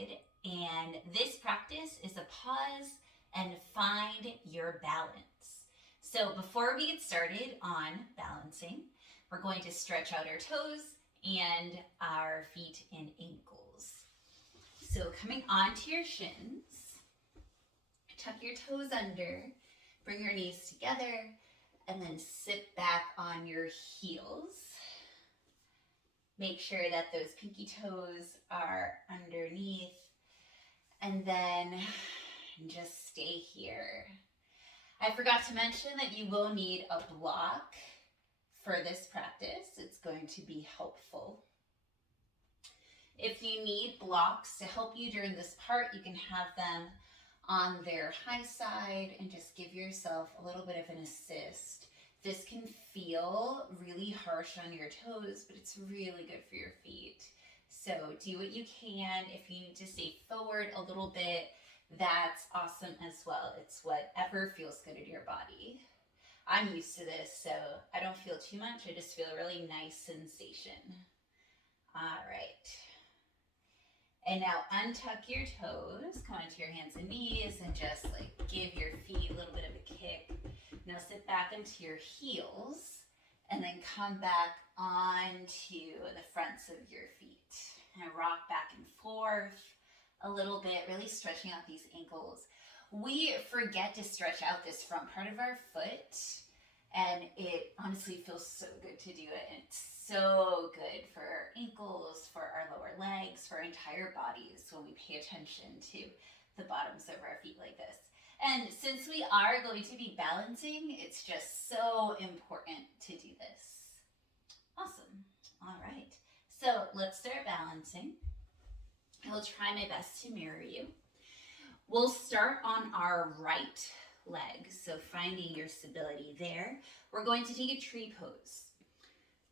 started, and this practice is a pause and find your balance. So before we get started on balancing, we're going to stretch out our toes and our feet and ankles. So coming onto your shins, tuck your toes under, bring your knees together, and then sit back on your heels. Make sure that those pinky toes are underneath, and then just stay here. I forgot to mention that you will need a block for this practice. It's going to be helpful. If you need blocks to help you during this part, you can have them on their high side and just give yourself a little bit of an assist. This can feel really harsh on your toes, but it's really good for your feet. So do what you can. If you need to stay forward a little bit, that's awesome as well. It's whatever feels good in your body. I'm used to this, so I don't feel too much. I just feel a really nice sensation. All right. And now untuck your toes, come onto your hands and knees, and just give your feet a little bit of a kick. Now sit back into your heels, and then come back onto the fronts of your feet. And rock back and forth a little bit, really stretching out these ankles. We forget to stretch out this front part of our foot, and it honestly feels so good to do it. And it's so good for our ankles, for our lower legs, for our entire bodies when we pay attention to the bottoms of our feet like this. And since we are going to be balancing, it's just so important to do this. Awesome. All right. So let's start balancing. I will try my best to mirror you. We'll start on our right leg. So finding your stability there. We're going to take a tree pose.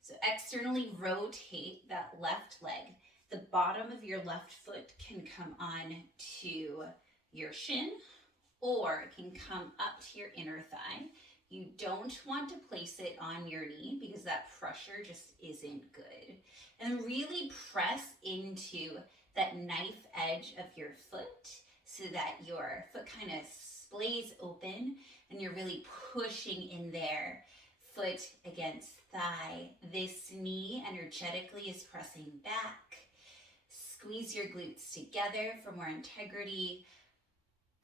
So externally rotate that left leg. The bottom of your left foot can come on to your shin, or it can come up to your inner thigh. You don't want to place it on your knee because that pressure just isn't good. And really press into that knife edge of your foot so that your foot kind of splays open and you're really pushing in there, foot against thigh. This knee energetically is pressing back. Squeeze your glutes together for more integrity.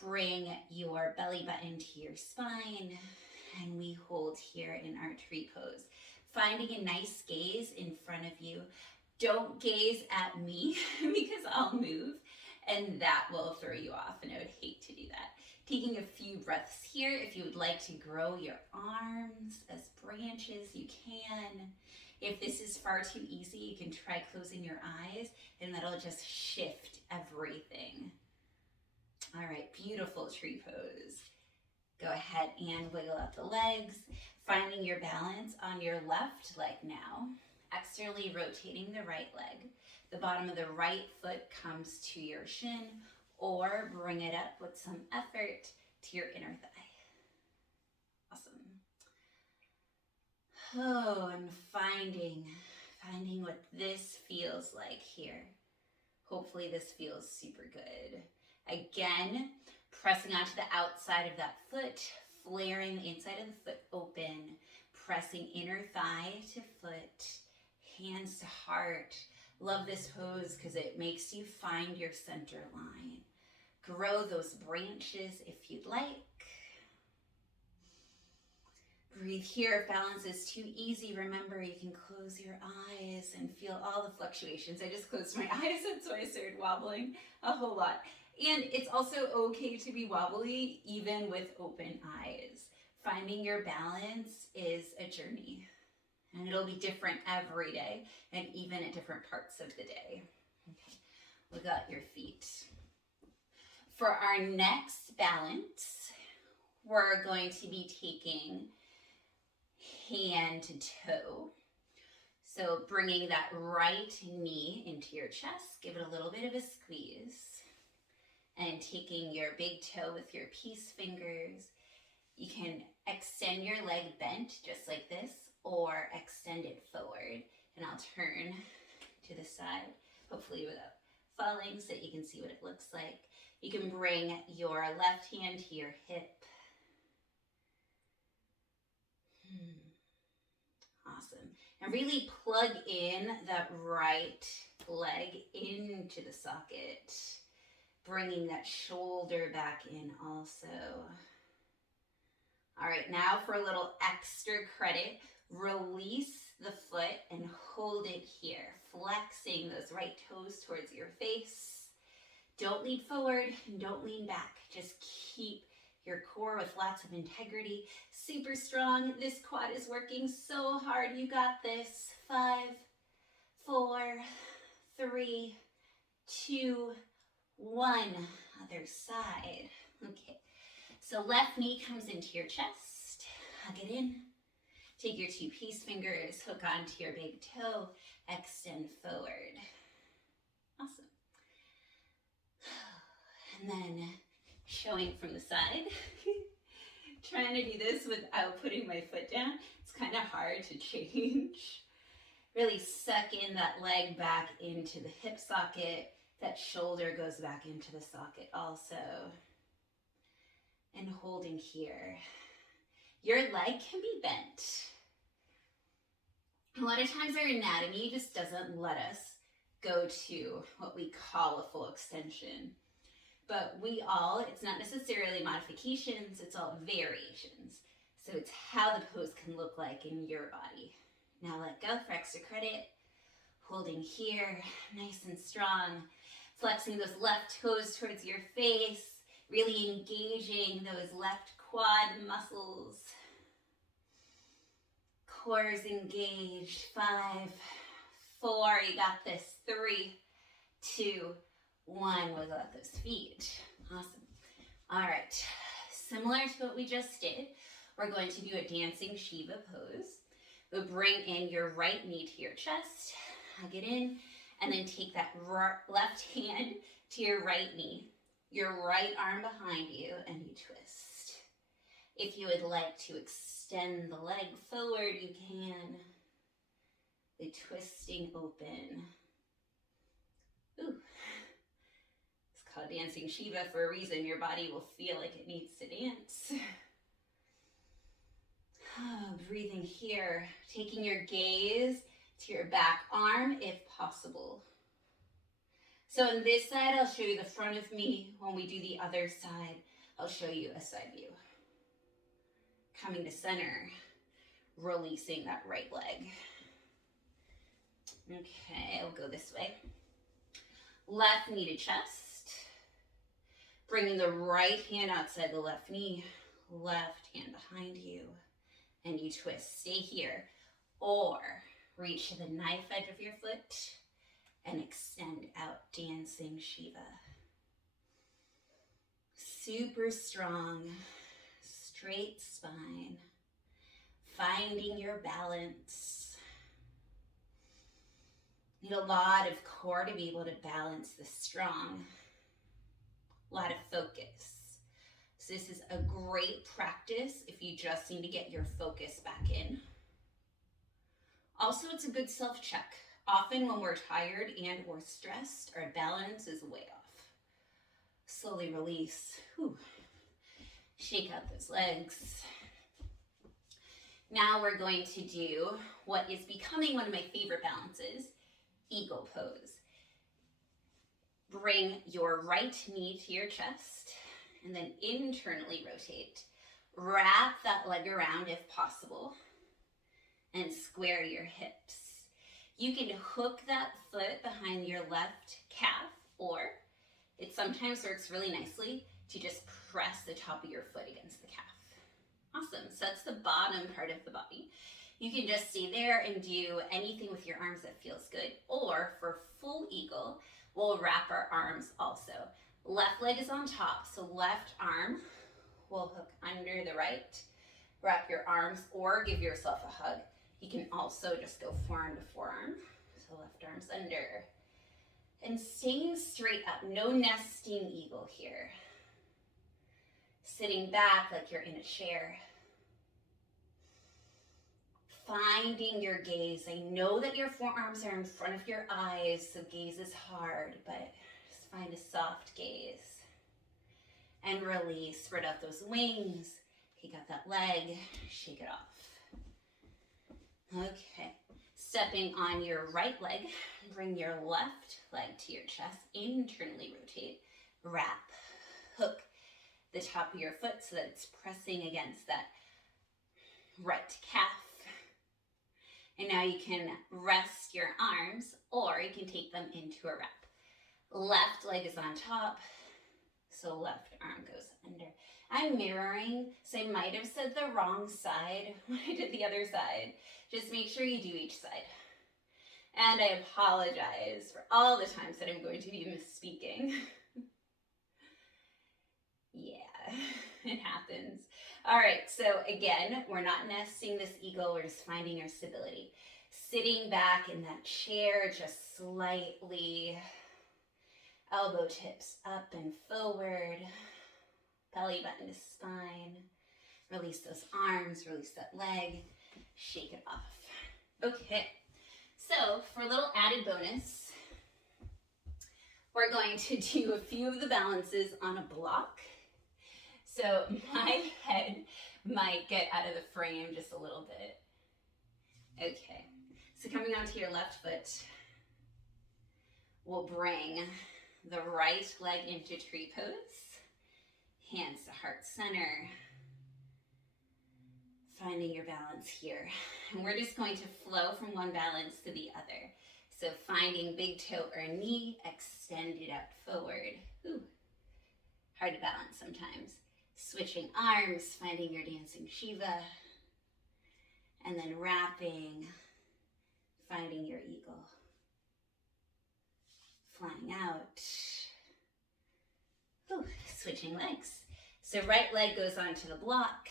Bring your belly button to your spine, and we hold here in our tree pose. Finding a nice gaze in front of you. Don't gaze at me because I'll move and that will throw you off, and I would hate to do that. Taking a few breaths here. If you would like to grow your arms as branches, you can. If this is far too easy, you can try closing your eyes, and that'll just shift everything. All right, beautiful tree pose. Go ahead and wiggle out the legs, finding your balance on your left leg now. Externally rotating the right leg. The bottom of the right foot comes to your shin, or bring it up with some effort to your inner thigh. Awesome. Oh, and finding what this feels like here. Hopefully this feels super good. Again, pressing onto the outside of that foot, flaring the inside of the foot open, pressing inner thigh to foot, hands to heart. Love this pose because it makes you find your center line. Grow those branches if you'd like. Breathe here. If balance is too easy, remember you can close your eyes and feel all the fluctuations. I just closed my eyes, that's why I started wobbling a whole lot. And it's also okay to be wobbly even with open eyes. Finding your balance is a journey, and it'll be different every day and even at different parts of the day. Okay, we got your feet. For our next balance, we're going to be taking hand to toe. So bringing that right knee into your chest, give it a little bit of a squeeze. And taking your big toe with your peace fingers, you can extend your leg bent just like this, or extend it forward. And I'll turn to the side, hopefully without falling so that you can see what it looks like. You can bring your left hand to your hip. Awesome. And really plug in that right leg into the socket, bringing that shoulder back in also. All right, now for a little extra credit, release the foot and hold it here, flexing those right toes towards your face. Don't lean forward and don't lean back. Just keep your core with lots of integrity. Super strong. This quad is working so hard. You got this. 5, 4, 3, 2, 1. Other side. Okay. So left knee comes into your chest. Hug it in. Take your 2 peace fingers, hook onto your big toe, extend forward. Awesome. And then showing from the side. Trying to do this without putting my foot down. It's kind of hard to change. Really suck in that leg back into the hip socket. That shoulder goes back into the socket also. And holding here. Your leg can be bent. A lot of times our anatomy just doesn't let us go to what we call a full extension. But it's not necessarily modifications, it's all variations. So it's how the pose can look like in your body. Now let go for extra credit. Holding here, nice and strong. Flexing those left toes towards your face. Really engaging those left quad muscles. Core is engaged. 5, 4, you got this. 3, 2, 1, wiggle out those feet. Awesome. All right, similar to what we just did, we're going to do a dancing Shiva pose. We'll bring in your right knee to your chest, hug it in, and then take that left hand to your right knee, your right arm behind you, and you twist. If you would like to extend the leg forward, you can. The twisting open. Ooh. It's called dancing Shiva for a reason. Your body will feel like it needs to dance. Breathing here, taking your gaze to your back arm if possible. So on this side, I'll show you the front of me. When we do the other side, I'll show you a side view. Coming to center, releasing that right leg. Okay, I'll go this way. Left knee to chest. Bringing the right hand outside the left knee, left hand behind you, and you twist. Stay here, or reach to the knife edge of your foot and extend out, dancing Shiva. Super strong, straight spine, finding your balance. Need a lot of core to be able to balance this strong. A lot of focus. So this is a great practice if you just need to get your focus back in. Also, it's a good self-check. Often when we're tired and or stressed, our balance is way off. Slowly release. Whew. Shake out those legs. Now we're going to do what is becoming one of my favorite balances, eagle pose. Bring your right knee to your chest and then internally rotate. Wrap that leg around if possible and square your hips. You can hook that foot behind your left calf, or it sometimes works really nicely to just press the top of your foot against the calf. Awesome, so that's the bottom part of the body. You can just stay there and do anything with your arms that feels good, or for full eagle, we'll wrap our arms also. Left leg is on top, so left arm will hook under the right. Wrap your arms or give yourself a hug. You can also just go forearm to forearm. So left arm's under. And staying straight up, no nesting eagle here. Sitting back like you're in a chair. finding your gaze. I know that your forearms are in front of your eyes, so gaze is hard, but just find a soft gaze. And release, spread out those wings, kick out that leg, shake it off. Okay, stepping on your right leg, bring your left leg to your chest, internally rotate, wrap, hook the top of your foot so that it's pressing against that right calf. And now you can rest your arms, or you can take them into a wrap. Left leg is on top, so left arm goes under. I'm mirroring, so I might have said the wrong side when I did the other side. Just make sure you do each side. And I apologize for all the times that I'm going to be misspeaking. Yeah, it happens. All right, so again, we're not nesting this eagle, we're just finding our stability. Sitting back in that chair, just slightly, elbow tips up and forward, belly button to spine. Release those arms, release that leg, shake it off. Okay, so for a little added bonus, we're going to do a few of the balances on a block. So my head might get out of the frame just a little bit. Okay, so coming onto your left foot, we'll bring the right leg into tree pose, hands to heart center, finding your balance here. And we're just going to flow from one balance to the other. So finding big toe or knee, extend it out forward. Ooh, hard to balance sometimes. Switching arms, finding your dancing Shiva, and then wrapping, finding your eagle. Flying out. Ooh, switching legs. So right leg goes onto the block.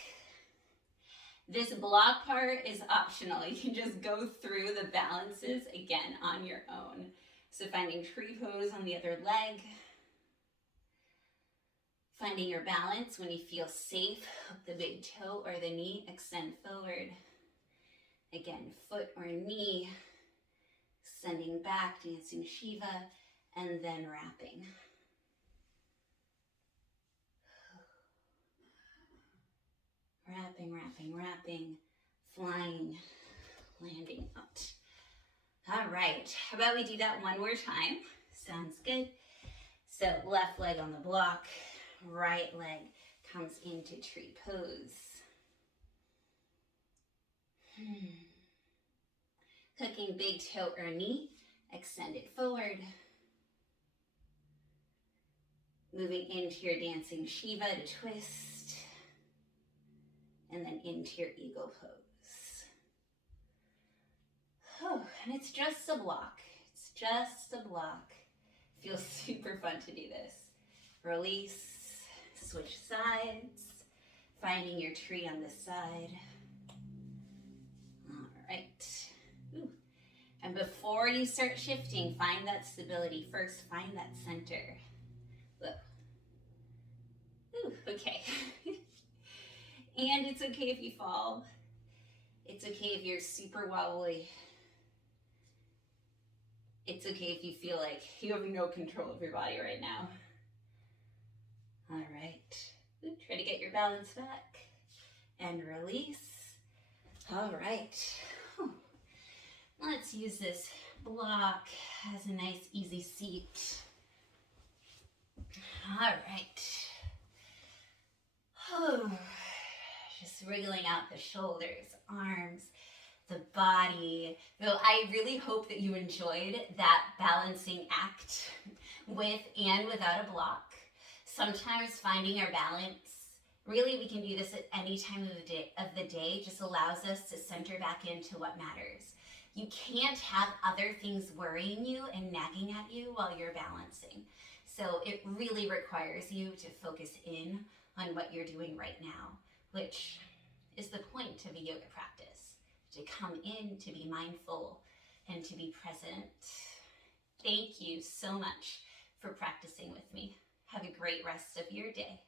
This block part is optional. You can just go through the balances again on your own. So finding tree pose on the other leg. Finding your balance when you feel safe, hook the big toe or the knee, extend forward. Again, foot or knee, sending back, dancing Shiva, and then wrapping. Wrapping, wrapping, wrapping, flying, landing out. All right, how about we do that one more time? Sounds good. So left leg on the block, right leg comes into tree pose. Hooking big toe or knee, extend it forward. Moving into your dancing Shiva to twist. And then into your eagle pose. Oh, and it's just a block. It's just a block. Feels super fun to do this. Release, switch sides, finding your tree on this side. All right. Ooh. And before you start shifting, find that stability first. Find that center. Look. Ooh, okay. And it's okay if you fall. It's okay if you're super wobbly. It's okay if you feel like you have no control of your body right now. All right. Ooh, try to get your balance back. And release. All right. Whew. Let's use this block as a nice, easy seat. All right. Oh. Just wriggling out the shoulders, arms, the body. Though I really hope that you enjoyed that balancing act with and without a block. Sometimes finding our balance, really we can do this at any time of the day, just allows us to center back into what matters. You can't have other things worrying you and nagging at you while you're balancing. So it really requires you to focus in on what you're doing right now, which is the point of a yoga practice, to come in, to be mindful, and to be present. Thank you so much for practicing with me. Have a great rest of your day.